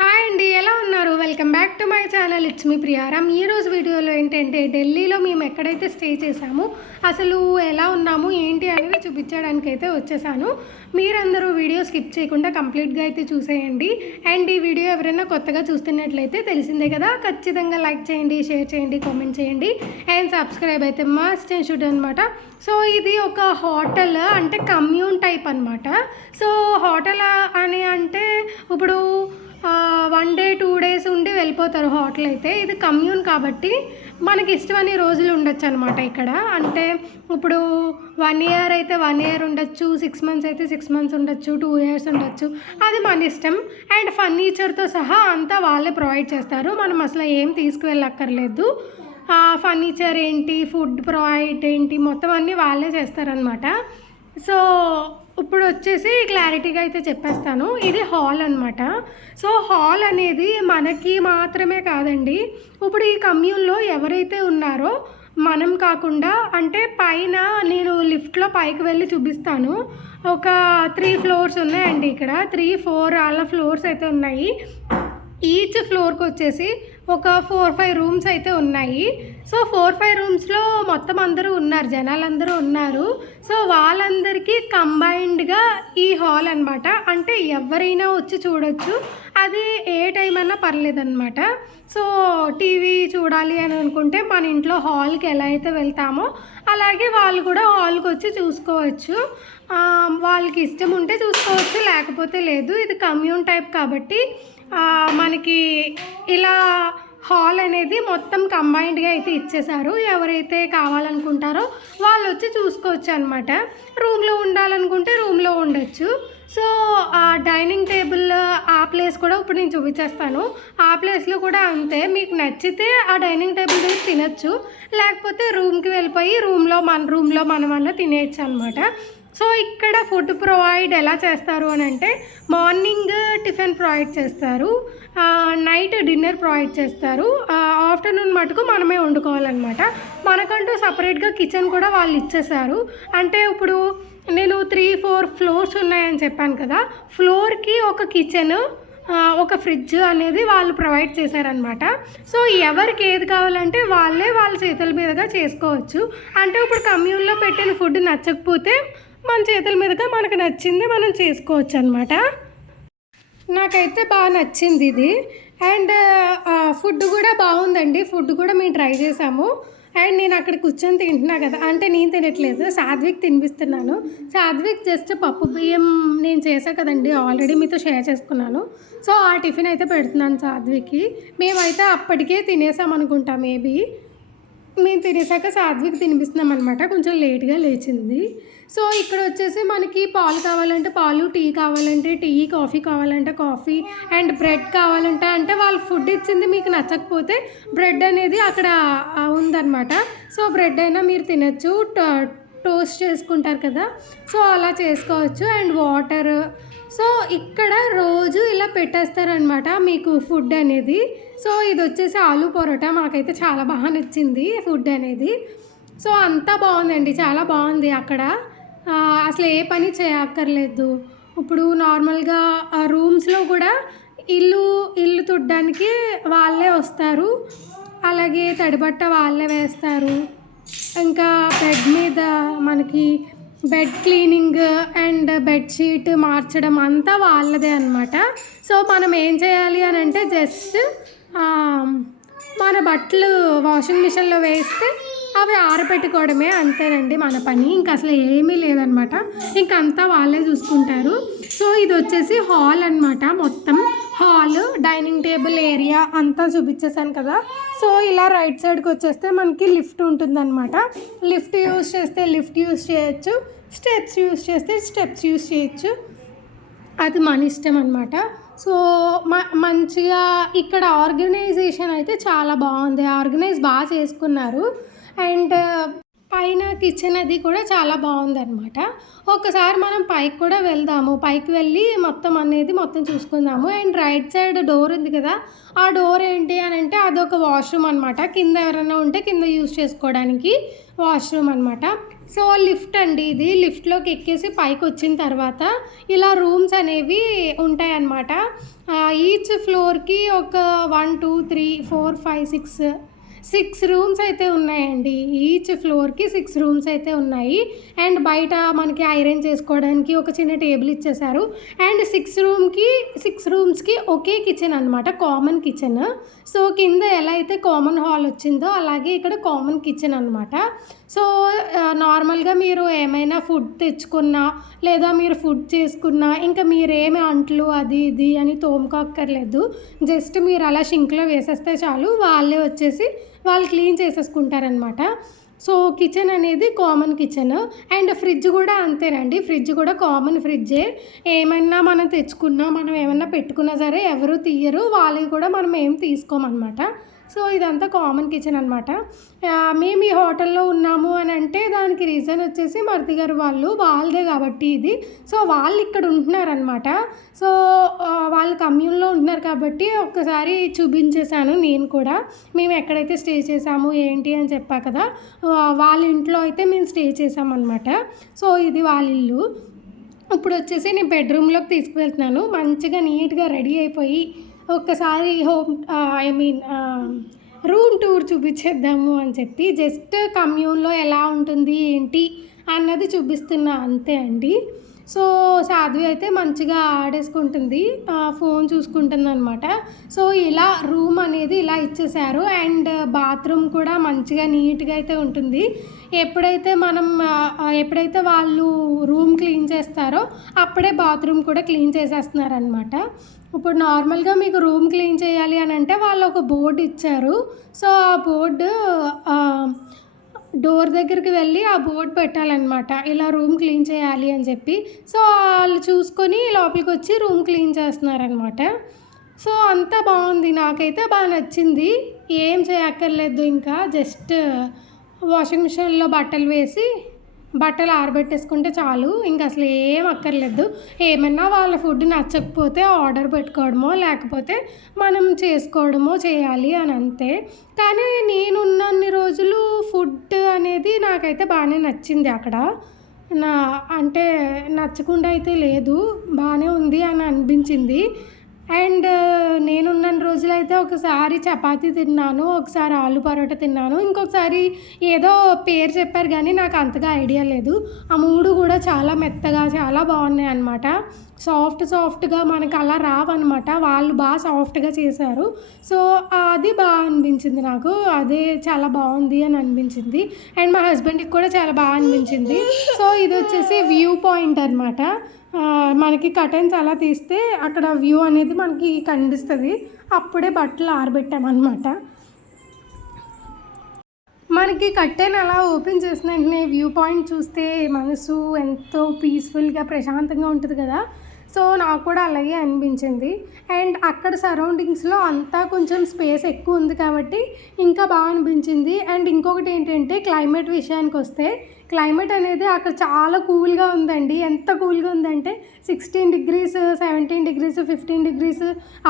Hi అండి, ఎలా ఉన్నారు? Welcome back to my channel. It's me Priyaram. ఈరోజు వీడియోలో ఏంటంటే ఢిల్లీలో మేము ఎక్కడైతే స్టే చేసామో అసలు ఎలా ఉన్నాము ఏంటి అనేది చూపించడానికి అయితే వచ్చేసాను. మీరందరూ వీడియో స్కిప్ చేయకుండా కంప్లీట్గా అయితే చూసేయండి. అండ్ ఈ వీడియో ఎవరైనా కొత్తగా చూస్తున్నట్లయితే తెలిసిందే కదా, ఖచ్చితంగా లైక్ చేయండి, షేర్ చేయండి, కామెంట్ చేయండి అండ్ సబ్స్క్రైబ్ అయితే మస్ట్ అండ్ షుడ్ అనమాట. సో ఇది ఒక హోటల్, అంటే కమ్యూన్ టైప్ అనమాట. సో హోటల్ అని అంటే ఇప్పుడు 1 డే 2 డేస్ ఉండి వెళ్ళిపోతారు హోటల్ అయితే. ఇది కమ్యూన్ కాబట్టి మనకి ఇష్టమని రోజులు ఉండొచ్చు అనమాట ఇక్కడ. అంటే ఇప్పుడు 1 ఇయర్ అయితే 1 ఇయర్ ఉండొచ్చు, 6 మంత్స్ అయితే 6 మంత్స్ ఉండొచ్చు, 2 ఇయర్స్ ఉండొచ్చు, అది మన ఇష్టం. అండ్ ఫర్నిచర్తో సహా అంతా వాళ్ళే ప్రొవైడ్ చేస్తారు, మనం అసలు ఏం తీసుకువెళ్ళక్కర్లేదు. ఫర్నిచర్ ఏంటి, ఫుడ్ ప్రొవైడ్ ఏంటి, మొత్తం అన్నీ వాళ్ళే చేస్తారనమాట. సో ఇప్పుడు వచ్చేసి క్లారిటీగా అయితే చెప్పేస్తాను. ఇది హాల్ అనమాట. సో హాల్ అనేది మనకి మాత్రమే కాదండి, ఇప్పుడు ఈ కమ్యూన్లో ఎవరైతే ఉన్నారో మనం కాకుండా, అంటే పైన నేను లిఫ్ట్లో పైకి వెళ్ళి చూపిస్తాను. ఒక 3 ఫ్లోర్స్ ఉన్నాయండి ఇక్కడ, 3-4 అలా ఫ్లోర్స్ అయితే ఉన్నాయి. ఈచ్ ఫ్లోర్కి వచ్చేసి ఒక 4-5 రూమ్స్ అయితే ఉన్నాయి. సో 4-5 రూమ్స్లో మొత్తం అందరూ ఉన్నారు, జనాలందరూ ఉన్నారు. సో వాళ్ళందరికీ కంబైన్డ్గా ఈ హాల్ అనమాట. అంటే ఎవరైనా వచ్చి చూడొచ్చు, అది ఏ టైం అయినా పర్లేదన్నమాట. సో టీవీ చూడాలి అని అనుకుంటే మన ఇంట్లో హాల్కి ఎలా అయితే వెళ్తామో అలాగే వాళ్ళు కూడా హాల్కి వచ్చి చూసుకోవచ్చు. వాళ్ళకి ఇష్టం ఉంటే చూసుకోవచ్చు, లేకపోతే లేదు. ఇది కమ్యూన్ టైప్ కాబట్టి మనకి ఇలా హాల్ అనేది మొత్తం కంబైన్డ్గా అయితే ఇచ్చేశారు. ఎవరైతే కావాలనుకుంటారో వాళ్ళు వచ్చి చూసుకోవచ్చు అనమాట. రూమ్లో ఉండాలనుకుంటే రూమ్లో ఉండొచ్చు. సో ఆ డైనింగ్ టేబుల్ ఆ ప్లేస్ కూడా ఇప్పుడు నేను చూపించేస్తాను. ఆ ప్లేస్లో కూడా అంతే, మీకు నచ్చితే ఆ డైనింగ్ టేబుల్ దగ్గర తినచ్చు, లేకపోతే రూమ్కి వెళ్ళిపోయి రూమ్లో మనం అలా తినేయచ్చు అనమాట. సో ఇక్కడ ఫుడ్ ప్రొవైడ్ ఎలా చేస్తారు అని అంటే, మార్నింగ్ టిఫిన్ ప్రొవైడ్ చేస్తారు, నైట్ డిన్నర్ ప్రొవైడ్ చేస్తారు, ఆఫ్టర్నూన్ మటుకు మనమే వండుకోవాలన్నమాట. మనకంటూ సపరేట్గా కిచెన్ కూడా వాళ్ళు ఇచ్చేసారు. అంటే ఇప్పుడు నేను 3-4 ఫ్లోర్స్ ఉన్నాయని చెప్పాను కదా, ఫ్లోర్కి ఒక కిచెన్, ఒక ఫ్రిడ్జ్ అనేది వాళ్ళు ప్రొవైడ్ చేశారనమాట. సో ఎవరికి ఏది కావాలంటే వాళ్ళ చేతుల మీదుగా చేసుకోవచ్చు. అంటే ఇప్పుడు కమ్యూన్లో పెట్టిన ఫుడ్ నచ్చకపోతే మన చేతుల మీదుగా మనకు నచ్చింది మనం చేసుకోవచ్చు అనమాట. నాకైతే బాగా నచ్చింది ఇది. అండ్ ఫుడ్ కూడా బాగుందండి, ఫుడ్ కూడా మేము ట్రై చేసాము. అండ్ నేను అక్కడ కూర్చొని తింటున్నా కదా, అంటే నేను తినట్లేదు, సాత్విక్ తినిపిస్తున్నాను. సాత్విక్ జస్ట్ పప్పు బియ్యం నేను చేసా కదండి, ఆల్రెడీ మీతో షేర్ చేసుకున్నాను. సో ఆ టిఫిన్ అయితే పెడుతున్నాను సాత్విక్కి. మేమైతే అప్పటికే తినేసాం అనుకుంటా, మేబీ మేము తినేసాక సాత్విక్ తినిపిస్తున్నాం అనమాట. కొంచెం లేట్గా లేచింది. సో ఇక్కడ వచ్చేసి మనకి పాలు కావాలంటే పాలు, టీ కావాలంటే టీ, కాఫీ కావాలంటే కాఫీ, అండ్ బ్రెడ్ కావాలంటే, అంటే వాళ్ళు ఫుడ్ ఇచ్చింది మీకు నచ్చకపోతే బ్రెడ్ అనేది అక్కడ ఉందన్నమాట. సో బ్రెడ్ అయినా మీరు తినచ్చు, టోస్ట్ చేసుకుంటారు కదా, సో అలా చేసుకోవచ్చు. And water. సో ఇక్కడ రోజు ఇలా పెట్టేస్తారనమాట మీకు ఫుడ్ అనేది. సో ఇది వచ్చేసి ఆలూ పరోటా, మాకైతే చాలా బాగా నచ్చింది ఫుడ్ అనేది. సో అంతా బాగుందండి, చాలా బాగుంది అక్కడ. అసలు ఏ పని చేయక్కర్లేదు. ఇప్పుడు నార్మల్గా రూమ్స్లో కూడా ఇల్లు తుడడానికి వాళ్ళే వస్తారు, అలాగే తడిబట్ట వాళ్ళే వేస్తారు. ఇంకా బెడ్ మీద మనకి బెడ్ క్లీనింగ్ అండ్ బెడ్షీట్ మార్చడం అంతా వాళ్ళదే అనమాట. సో మనం ఏం చేయాలి అని అంటే, జస్ట్ మన బట్టలు వాషింగ్ మిషన్లో వేస్తే అవి ఆరబెట్టుకోవడమే, అంతేనండి మన పని. ఇంకా అసలు ఏమీ లేదనమాట, ఇంకంతా వాళ్ళే చూసుకుంటారు. సో ఇది వచ్చేసి హాల్ అనమాట. మొత్తం హాల్, డైనింగ్ టేబుల్ ఏరియా అంతా చూపించేసాను కదా. సో ఇలా రైట్ సైడ్కి వచ్చేస్తే మనకి లిఫ్ట్ ఉంటుందన్నమాట. లిఫ్ట్ యూజ్ చేస్తే లిఫ్ట్ యూజ్ చేయొచ్చు, స్టెప్స్ యూజ్ చేస్తే స్టెప్స్ యూజ్ చేయొచ్చు, అది మన ఇష్టం అనమాట. సో మంచిగా ఇక్కడ ఆర్గనైజేషన్ అయితే చాలా బాగుంది, ఆర్గనైజ్ బాగా చేసుకున్నారు. అండ్ పైన కిచెన్ అది కూడా చాలా బాగుందన్నమాట. ఒకసారి మనం పైకి కూడా వెళ్దాము, పైకి వెళ్ళి మొత్తం చూసుకుందాము. అండ్ రైట్ సైడ్ డోర్ ఉంది కదా, ఆ డోర్ ఏంటి అని అంటే అదొక వాష్రూమ్ అనమాట. కింద ఎవరైనా ఉంటే కింద యూజ్ చేసుకోవడానికి వాష్రూమ్ అనమాట. సో లిఫ్ట్ అండి ఇది. లిఫ్ట్లోకి ఎక్కేసి పైకి వచ్చిన తర్వాత ఇలా రూమ్స్ అనేవి ఉంటాయన్నమాట. ఈచ్ ఫ్లోర్కి ఒక 1 2 3 4 5 6 రూమ్స్ అయితే ఉన్నాయండి. ఈచ్ ఫ్లోర్కి 6 రూమ్స్ అయితే ఉన్నాయి. అండ్ బయట మనకి ఐరన్ చేసుకోవడానికి ఒక చిన్న టేబుల్ ఇచ్చేసారు. అండ్ 6 రూమ్స్కి ఒకే కిచెన్ అనమాట, కామన్ కిచెన్. సో కింద ఎలా అయితే కామన్ హాల్ వచ్చిందో అలాగే ఇక్కడ కామన్ కిచెన్ అనమాట. సో నార్మల్గా మీరు ఏమైనా ఫుడ్ తెచ్చుకున్నా లేదా మీరు ఫుడ్ చేసుకున్నా ఇంకా మీరేమి అంట్లు అది ఇది అని తోముకోక్కర్లేదు. జస్ట్ మీరు అలా షింక్లో వేసేస్తే చాలు, వాళ్ళే వచ్చేసి వాళ్ళు క్లీన్ చేసేసుకుంటారనమాట. సో కిచెన్ అనేది కామన్ కిచెన్. అండ్ ఫ్రిడ్జ్ కూడా అంతేనండి, ఫ్రిడ్జ్ కూడా కామన్ ఫ్రిడ్జే. ఏమైనా మనం తెచ్చుకున్నా మనం ఏమన్నా పెట్టుకున్నా సరే ఎవరు తీయరు, వాళ్ళవి కూడా మనం ఏం తీసుకోమన్నమాట. సో ఇదంతా కామన్ కిచెన్ అనమాట. మేము ఈ హోటల్లో ఉన్నాము అని అంటే దానికి రీజన్ వచ్చేసి మరిది గారు వాళ్ళదే కాబట్టి ఇది. సో వాళ్ళు ఇక్కడ ఉంటున్నారనమాట. సో వాళ్ళు కమ్యూన్లో ఉంటున్నారు కాబట్టి ఒక్కసారి చూపించేశాను నేను కూడా. మేము ఎక్కడైతే స్టే చేసాము ఏంటి అని చెప్పా కదా, వాళ్ళ ఇంట్లో అయితే మేము స్టే చేసామన్నమాట. సో ఇది వాళ్ళ ఇల్లు. ఇప్పుడు వచ్చేసి నేను బెడ్రూమ్లోకి తీసుకువెళ్తున్నాను. మంచిగా నీట్గా రెడీ అయిపోయి ఒక్కసారి రూమ్ టూర్ చూపించేద్దాము అని చెప్పి జస్ట్ కమ్యూన్లో ఎలా ఉంటుంది ఏంటి అన్నది చూపిస్తున్నా అంతే అండి. సో సాధ్వి అయితే మంచిగా ఆడేసుకుంటుంది, ఫోన్ చూసుకుంటుంది అనమాట. సో ఇలా రూమ్ అనేది ఇలా ఇచ్చేసారు. అండ్ బాత్రూమ్ కూడా మంచిగా నీట్గా అయితే ఉంటుంది. ఎప్పుడైతే వాళ్ళు రూమ్ క్లీన్ చేస్తారో అప్పుడే బాత్రూమ్ కూడా క్లీన్ చేసేస్తున్నారనమాట. ఇప్పుడు నార్మల్గా మీకు రూమ్ క్లీన్ చేయాలి అని అంటే వాళ్ళు ఒక బోర్డు ఇచ్చారు. సో ఆ బోర్డు డోర్ దగ్గరికి వెళ్ళి ఆ బోర్డు పెట్టాలన్నమాట, ఇలా రూమ్ క్లీన్ చేయాలి అని చెప్పి. సో వాళ్ళు చూసుకొని లోపలికి వచ్చి రూమ్ క్లీన్ చేస్తున్నారనమాట. సో అంతా బాగుంది, నాకైతే బాగా నచ్చింది. ఏం చేయక్కర్లేదు, ఇంకా జస్ట్ వాషింగ్ మిషన్లో బట్టలు వేసి బట్టలు ఆరబెట్టేసుకుంటే చాలు, ఇంకా అసలు ఏం అక్కర్లేదు. ఏమన్నా వాళ్ళ ఫుడ్ నచ్చకపోతే ఆర్డర్ పెట్టుకోవడమో లేకపోతే మనం చేసుకోవడమో చేయాలి అని అంతే. కానీ నేనున్నన్ని రోజులు ఫుడ్ అనేది నాకైతే బాగానే నచ్చింది అక్కడ. అంటే నచ్చకుండా అయితే లేదు, బాగానే ఉంది అని అనిపించింది. అండ్ నేనున్న రోజులైతే ఒకసారి చపాతీ తిన్నాను, ఒకసారి ఆలు పరోటా తిన్నాను, ఇంకొకసారి ఏదో పేరు చెప్పారు కానీ నాకు అంతగా ఐడియా లేదు. ఆ మూడు కూడా చాలా మెత్తగా చాలా బాగున్నాయి అన్నమాట. సాఫ్ట్గా మనకు అలా రావన్నమాట, వాళ్ళు బాగా సాఫ్ట్గా చేశారు. సో అది బాగా అనిపించింది నాకు, అదే చాలా బాగుంది అని అనిపించింది. అండ్ మా హస్బెండ్కి కూడా చాలా బాగా అనిపించింది. సో ఇది వచ్చేసి వ్యూ పాయింట్ అనమాట. మనకి కర్టెన్స్ అలా తీస్తే అక్కడ వ్యూ అనేది మనకి కనిపిస్తుంది. అప్పుడే బట్టలు ఆరబెట్టామన్నమాట. మనకి కర్టెన్ అలా ఓపెన్ చేసిన వెంటనే వ్యూ పాయింట్ చూస్తే మనసు ఎంతో పీస్ఫుల్గా ప్రశాంతంగా ఉంటుంది కదా. సో నాకు కూడా అలాగే అనిపించింది. అండ్ అక్కడ సరౌండింగ్స్లో అంతా కొంచెం స్పేస్ ఎక్కువ ఉంది కాబట్టి ఇంకా బాగా అనిపించింది. అండ్ ఇంకొకటి ఏంటంటే క్లైమేట్ విషయానికి వస్తే, క్లైమేట్ అనేది అక్కడ చాలా కూల్గా ఉందండి. ఎంత కూల్గా ఉందంటే 16 degrees 17 degrees 15 degrees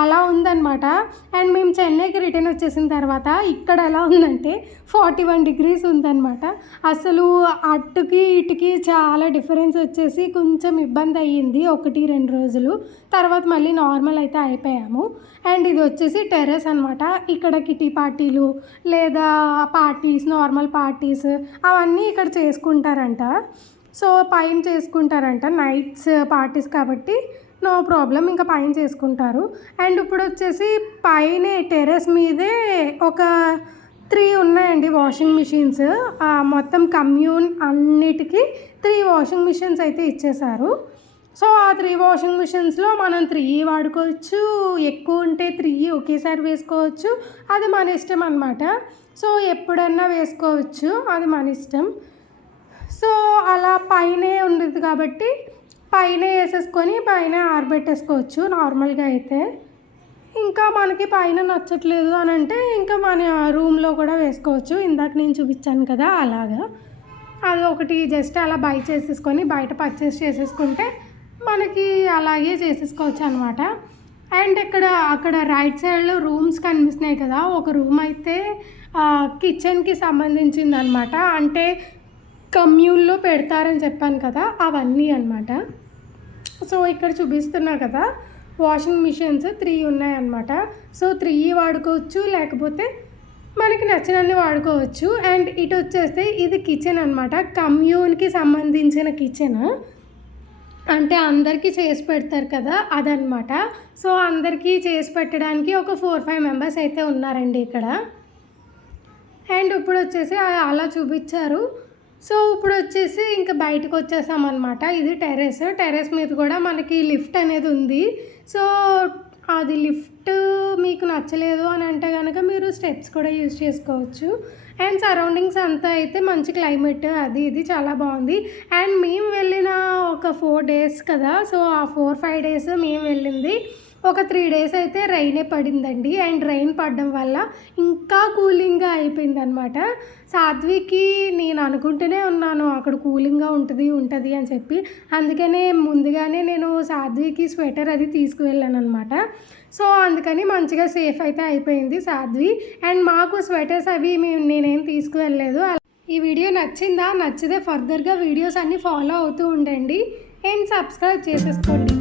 అలా ఉందన్నమాట. అండ్ మేము చెన్నైకి రిటర్న్ వచ్చేసిన తర్వాత ఇక్కడ ఎలా ఉందంటే 41 degrees ఉందన్నమాట. అసలు అటుకి ఇటుకి చాలా డిఫరెన్స్ వచ్చేసి కొంచెం ఇబ్బంది అయ్యింది 1-2 రోజులు. తర్వాత మళ్ళీ నార్మల్ అయితే అయిపోయాము. అండ్ ఇది వచ్చేసి టెర్రస్ అనమాట. ఇక్కడ కిటీ పార్టీలు లేదా పార్టీస్, నార్మల్ పార్టీస్ అవన్నీ ఇక్కడ చేసుకుంటారంట. సో పైన చేసుకుంటారంట, నైట్స్ పార్టీస్ కాబట్టి నో ప్రాబ్లం, ఇంకా పైన చేసుకుంటారు. అండ్ ఇప్పుడు వచ్చేసి పైన టెర్రస్ మీదే ఒక 3 ఉన్నాయండి వాషింగ్ మిషన్స్. మొత్తం కమ్యూన్ అన్నిటికీ 3 వాషింగ్ మిషన్స్ అయితే ఇచ్చేశారు. సో ఆ 3 వాషింగ్ మిషన్స్లో మనం 3 వాడుకోవచ్చు, ఎక్కువ ఉంటే 3 ఒకేసారి వేసుకోవచ్చు, అది మన ఇష్టం అన్నమాట. సో ఎప్పుడన్నా వేసుకోవచ్చు, అది మన ఇష్టం. సో అలా పైనే ఉండదు కాబట్టి పైన వేసేసుకొని పైన ఆరబెట్టేసుకోవచ్చు నార్మల్గా అయితే. ఇంకా మనకి పైన నచ్చట్లేదు అని అంటే ఇంకా మన రూమ్లో కూడా వేసుకోవచ్చు. ఇందాక నేను చూపించాను కదా అలాగా, అది ఒకటి జస్ట్ అలా బై చేసేసుకొని బయట పర్చేస్ చేసేసుకుంటే మనకి అలాగే చేసేసుకోవచ్చు అనమాట. అండ్ అక్కడ రైట్ సైడ్లో రూమ్స్ కనిపిస్తున్నాయి కదా, ఒక రూమ్ అయితే కిచెన్కి సంబంధించింది అనమాట. అంటే కమ్యూన్లో పెడతారని చెప్పాను కదా, అవన్నీ అనమాట. సో ఇక్కడ చూపిస్తున్నా కదా, వాషింగ్ మిషన్స్ 3 ఉన్నాయన్నమాట. సో 3 వాడుకోవచ్చు, లేకపోతే మనకి నచ్చినన్ని వాడుకోవచ్చు. అండ్ ఇటు వచ్చేస్తే ఇది కిచెన్ అనమాట. కమ్యూన్కి సంబంధించిన కిచెన్, అంటే అందరికీ చేసి పెడతారు కదా అదనమాట. సో అందరికీ చేసి పెట్టడానికి ఒక 4-5 మెంబర్స్ అయితే ఉన్నారండి ఇక్కడ. అండ్ ఇప్పుడు వచ్చేసి అలా చూపించారు. సో ఇప్పుడు వచ్చేసి ఇంకా బయటకు వచ్చేసామన్నమాట. ఇది టెర్రస్ మీద కూడా మనకి లిఫ్ట్ అనేది ఉంది. సో అది లిఫ్ట్ మీకు నచ్చలేదు అని అంటే కనుక మీరు స్టెప్స్ కూడా యూజ్ చేసుకోవచ్చు. అండ్ సరౌండింగ్స్ అంతా అయితే మంచి క్లైమేట్ అది ఇది చాలా బాగుంది. అండ్ మేము వెళ్ళిన ఒక 4 డేస్ కదా, సో ఆ 4-5 డేస్ మేము వెళ్ళింది ఒక 3 డేస్ అయితే రైనే పడిందండి. అండ్ రైన్ పడడం వల్ల ఇంకా కూలింగ్గా అయిపోయింది అనమాట. సాధ్వికి నేను అనుకుంటూనే ఉన్నాను అక్కడ కూలింగ్గా ఉంటుంది అని చెప్పి. అందుకనే ముందుగానే నేను సాధ్వికి స్వెటర్ అది తీసుకువెళ్ళాను అనమాట. సో అందుకని మంచిగా సేఫ్ అయితే అయిపోయింది సాధ్వి. అండ్ మాకు స్వెటర్స్ అవి నేనేం తీసుకువెళ్ళలేదు. ఈ వీడియో నచ్చితే ఫర్దర్గా వీడియోస్ అన్నీ ఫాలో అవుతూ ఉండండి అండ్ సబ్స్క్రైబ్ చేసేసుకోండి.